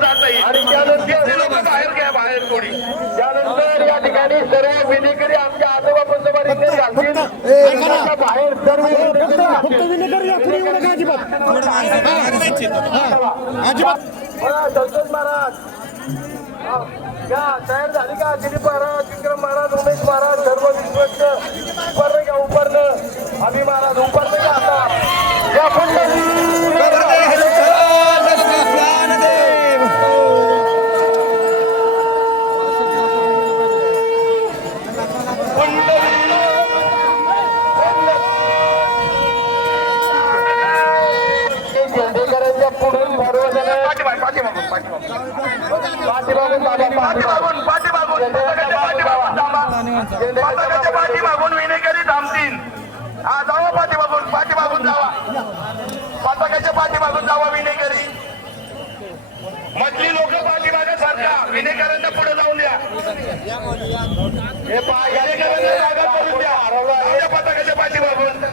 जात नाही आणि त्यानंतर किती लोक बाहेर घ्या बाहेर कोणी? त्यानंतर या ठिकाणी सर्व विनेकरी आमच्या आजोबा बाहेर फक्त. विनेकर अजिबात. संतोष महाराज. या तयार झाली का दिलीप महाराज विक्रम महाराज उमेश महाराज सर्व विश्वस्त. पाठीमागून पाठीमागून थांबा. पाठीमागून विनेकरी थांबतील. हा जावा पाठीमागून पाठीमागून जावा. पताकाच्या पाठीमागून जावा विनेकरी मधली लोक पाठीमागे सारखा विनेकरांना पुढे जाऊन द्या. हे विनेकरांना जागा करून द्या. पाठीमागून.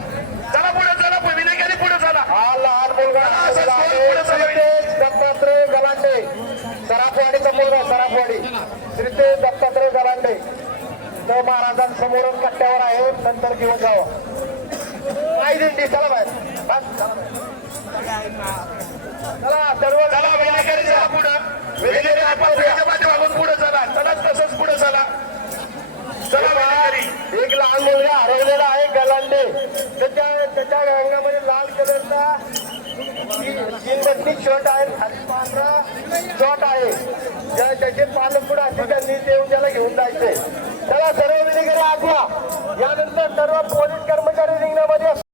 सराफवाडीचा मुलगा सराफवाडी. श्रीतेज दत्तात्रय गलांडे तो महाराजांसमोरून कट्ट्यावर आहे नंतर घेऊन जावं. काय दिंडी चला बाहेर. बस, चला बाहेर. चला सर्व चला विनेकरी चला पुढं. विनेकरी पताकाच्या पाठीमागून पुढे चला. चला तसंच पुढे चला. चला विनेकरी एक लहान मुलगा हरवलेला आहे गलांडे. त्याच्या त्याच्या अंगामध्ये लाल कलरचा शर्ट आहे खाली पांढरा शॉट आहे. ज्या त्याचे